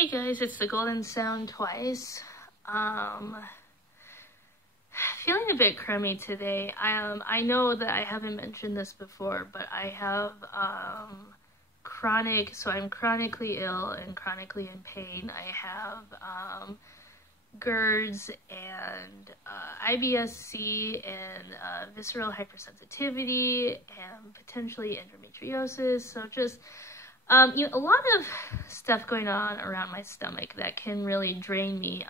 Hey guys, it's the Golden Sound Twice. Feeling a bit crummy today. I know that I haven't mentioned this before, but I have I'm chronically ill and chronically in pain. I have GERDs and IBS-C and visceral hypersensitivity and potentially endometriosis. So just a lot of stuff going on around my stomach that can really drain me.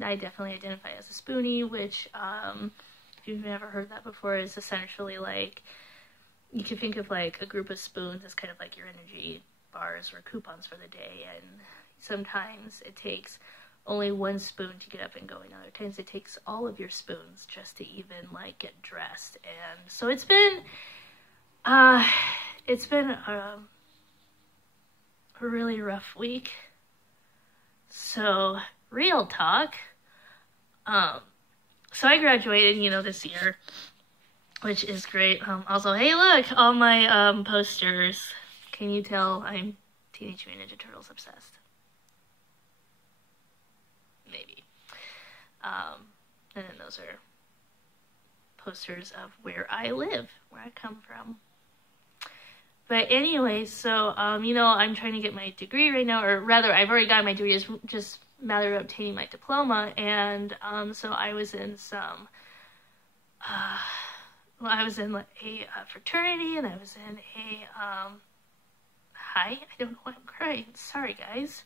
I definitely identify as a spoonie, which, if you've never heard that before, is essentially like, you can think of like a group of spoons as kind of like your energy bars or coupons for the day, and sometimes it takes only one spoon to get up and go, and other times it takes all of your spoons just to even like get dressed. And so it's been a really rough week. So real talk, so I graduated, this year, which is great. Also, hey look, all my posters. Can you tell I'm Teenage Mutant Ninja Turtles obsessed? Maybe. And then those are posters of where I live, where I come from. But anyway, so, I'm trying to get my degree right now, or rather, I've already got my degree. It's just a matter of obtaining my diploma. And so I was in some, I was in a fraternity, and I was in a, I don't know why I'm crying. Sorry, guys.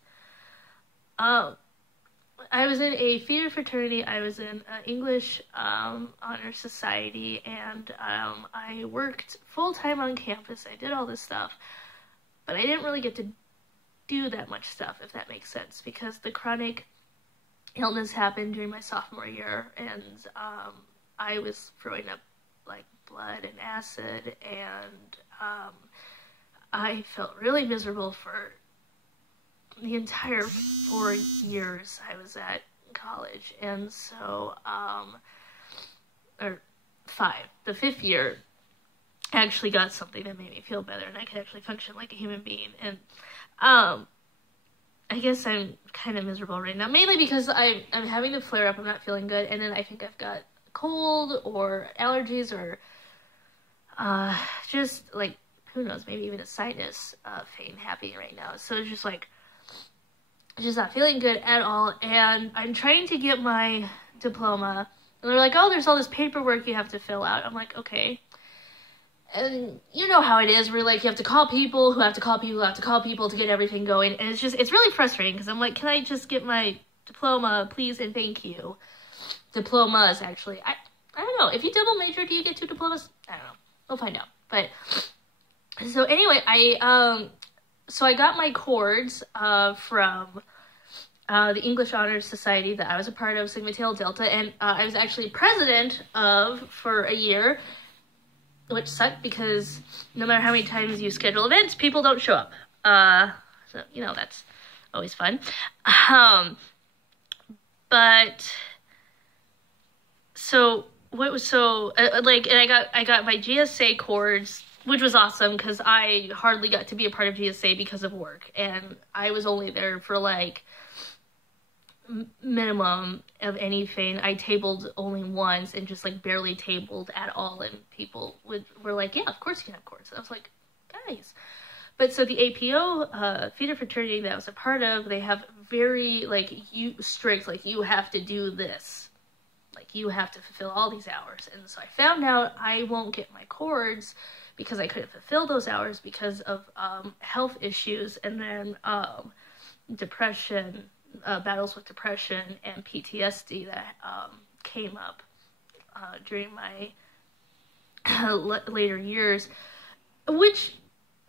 I was in a theater fraternity, I was in an English honor society, and I worked full-time on campus. I did all this stuff, but I didn't really get to do that much stuff, if that makes sense, because the chronic illness happened during my sophomore year, and I was throwing up like blood and acid, and I felt really miserable for the entire 4 years I was at college. And so, or 5, the 5th year, I actually got something that made me feel better, and I could actually function like a human being. And I guess I'm kind of miserable right now, mainly because I'm having a flare up, I'm not feeling good, and then I think I've got a cold or allergies or just like, who knows, maybe even a sinus thing happening right now. So it's just like, just not feeling good at all. And I'm trying to get my diploma, and they're like, oh, there's all this paperwork you have to fill out. I'm like, okay. And you know how it is, where like you have to call people who have to call people who have to call people to get everything going, and it's really frustrating, because I'm like, can I just get my diploma, please and thank you? Diplomas, actually. I don't know, if you double major, do you get 2 diplomas? I don't know, we'll find out. But so anyway, so I got my cords from the English Honors Society that I was a part of, Sigma Tail Delta, and I was actually president of for a year, which sucked because no matter how many times you schedule events, people don't show up. So, that's always fun. But so what was so and I got my GSA cords, which was awesome because I hardly got to be a part of GSA because of work, and I was only there for like minimum of anything. I tabled only once and just like barely tabled at all, and people were like, yeah, of course you can have cords. I was like, guys. But so the APO theater fraternity that I was a part of, they have very strict, like, you have to do this, like you have to fulfill all these hours. And so I found out I won't get my cords because I couldn't fulfill those hours because of health issues, and then depression, battles with depression and PTSD that came up during my later years, which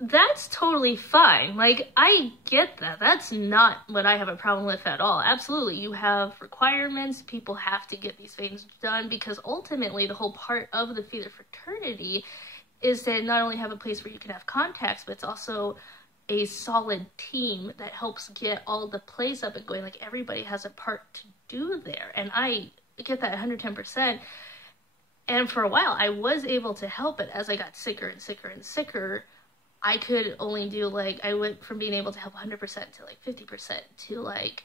that's totally fine. Like, I get that. That's not what I have a problem with at all. Absolutely, you have requirements. People have to get these things done, because ultimately the whole part of the theater fraternity is to not only have a place where you can have contacts, but it's also a solid team that helps get all the plays up and going. Like, everybody has a part to do there, and I get that 110%. And for a while, I was able to help it. As I got sicker and sicker and sicker, I could only do, like, I went from being able to help 100% to, like, 50% to, like,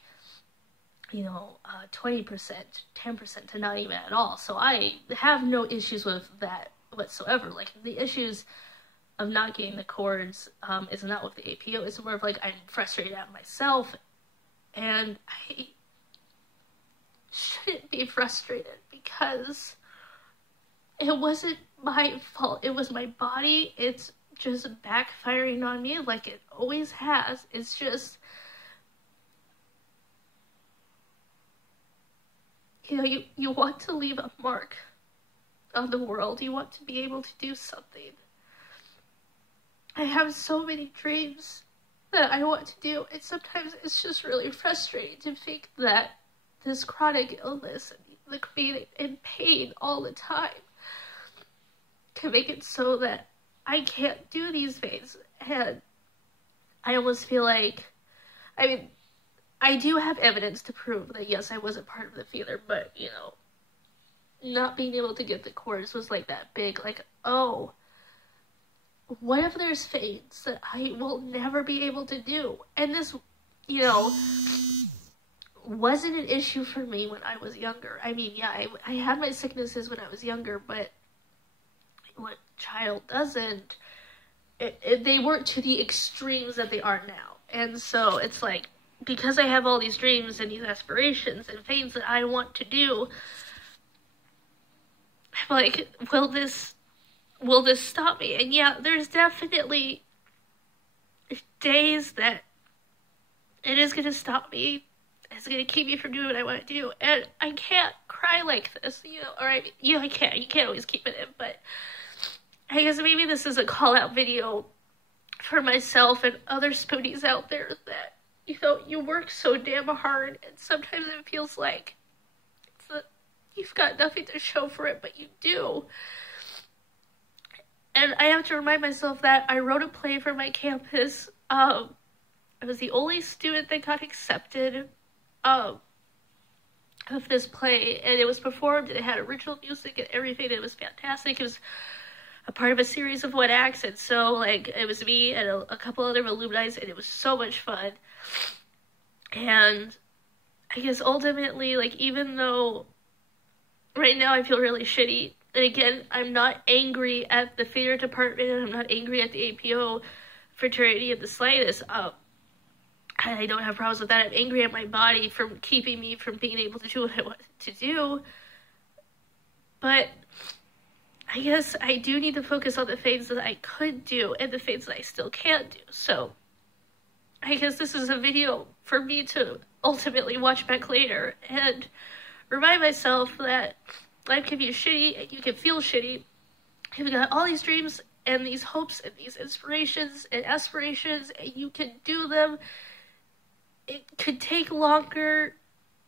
20%, 10% to not even at all. So I have no issues with that whatsoever. Like, the issues of not getting the chords is not with the APO. It's more of, like, I'm frustrated at myself, and I shouldn't be frustrated because it wasn't my fault. It was my body. It's just backfiring on me like it always has. It's just, you want to leave a mark on the world. You want to be able to do something. I have so many dreams that I want to do, and sometimes it's just really frustrating to think that this chronic illness and the being in pain all the time can make it so that I can't do these things. And I almost feel like, I mean, I do have evidence to prove that, yes, I wasn't part of the theater, but, not being able to get the chorus was, like, that big, like, oh, what if there's things that I will never be able to do? And this, wasn't an issue for me when I was younger. I mean, yeah, I had my sicknesses when I was younger, but what child doesn't? They weren't to the extremes that they are now. And so it's like, because I have all these dreams and these aspirations and things that I want to do, I'm like, will this stop me? And yeah, there's definitely days that it is going to stop me. It's going to keep me from doing what I want to do. And I can't cry like this, or I can't. You can't always keep it in, but I guess maybe this is a call-out video for myself and other spoonies out there that, you work so damn hard, and sometimes it feels like you've got nothing to show for it, but you do. And I have to remind myself that I wrote a play for my campus. I was the only student that got accepted of this play, and it was performed, and it had original music and everything. It was fantastic. It was a part of a series of 1 acts, and so, like, it was me and a couple other alumni, and it was so much fun. And I guess ultimately, like, even though right now I feel really shitty, and again, I'm not angry at the theater department, and I'm not angry at the APO fraternity in the slightest. I don't have problems with that. I'm angry at my body for keeping me from being able to do what I wanted to do. But I guess I do need to focus on the things that I could do and the things that I still can't do. So I guess this is a video for me to ultimately watch back later and remind myself that life can be shitty and you can feel shitty. You've got all these dreams and these hopes and these inspirations and aspirations, and you can do them. It could take longer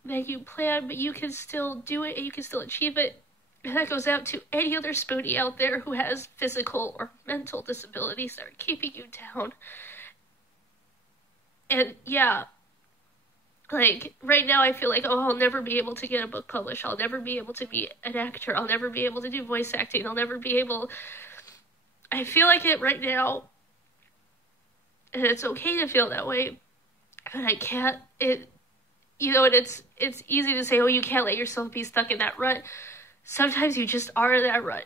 than you plan, but you can still do it and you can still achieve it. And that goes out to any other spoonie out there who has physical or mental disabilities that are keeping you down. And yeah, like, right now I feel like, oh, I'll never be able to get a book published. I'll never be able to be an actor. I'll never be able to do voice acting. I'll never be able... I feel like it right now, and it's okay to feel that way, but I can't, and it's easy to say, oh, you can't let yourself be stuck in that rut. Sometimes you just are in that rut,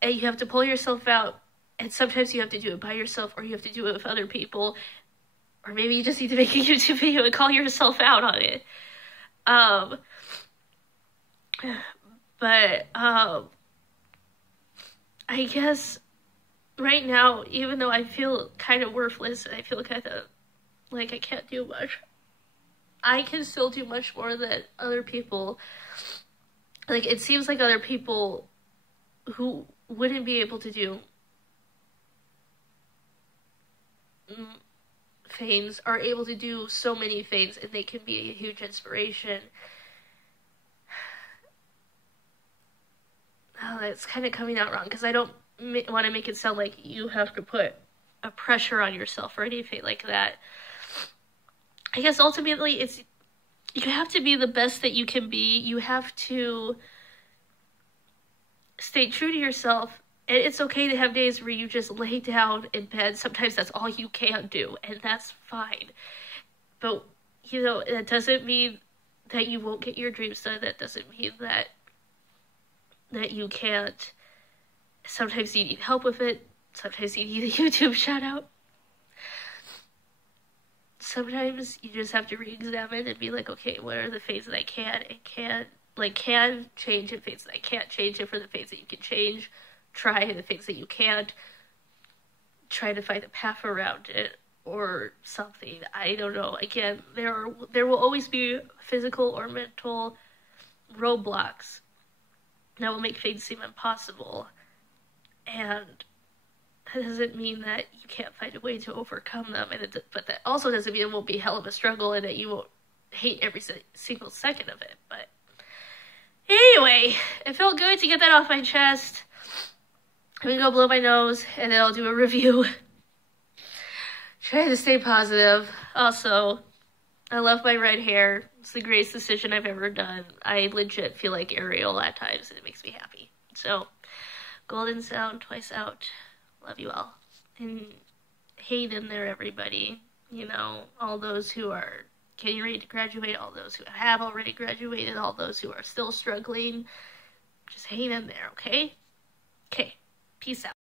and you have to pull yourself out, and sometimes you have to do it by yourself, or you have to do it with other people, or maybe you just need to make a YouTube video and call yourself out on it. But I guess right now, even though I feel kind of worthless, and I feel kind of like I can't do much, I can still do much more than other people. Like, it seems like other people who wouldn't be able to do things are able to do so many things, and they can be a huge inspiration. Oh, it's kind of coming out wrong, because I don't want to make it sound like you have to put a pressure on yourself or anything like that. I guess ultimately it's, you have to be the best that you can be. You have to stay true to yourself, And it's okay to have days where you just lay down in bed. Sometimes that's all you can do, and that's fine. But, you know, that doesn't mean that you won't get your dreams done. That doesn't mean that you can't. Sometimes you need help with it. Sometimes you need a YouTube shout out. Sometimes you just have to re-examine and be like, okay, what are the things that I can change and things that I can't change, and for the things that you can change, try the things that you can't, try to find a path around it or something. I don't know. Again, there will always be physical or mental roadblocks that will make things seem impossible. And that doesn't mean that you can't find a way to overcome them. But that also doesn't mean it won't be a hell of a struggle and that you won't hate every single second of it. But anyway, it felt good to get that off my chest. I'm gonna go blow my nose, and then I'll do a review. Trying to stay positive. Also, I love my red hair. It's the greatest decision I've ever done. I legit feel like Ariel at times, and it makes me happy. So, Golden Sound Twice out. Love you all. And hang in there, everybody. You know, all those who are getting ready to graduate, all those who have already graduated, all those who are still struggling. Just hang in there, okay? Okay. Peace out.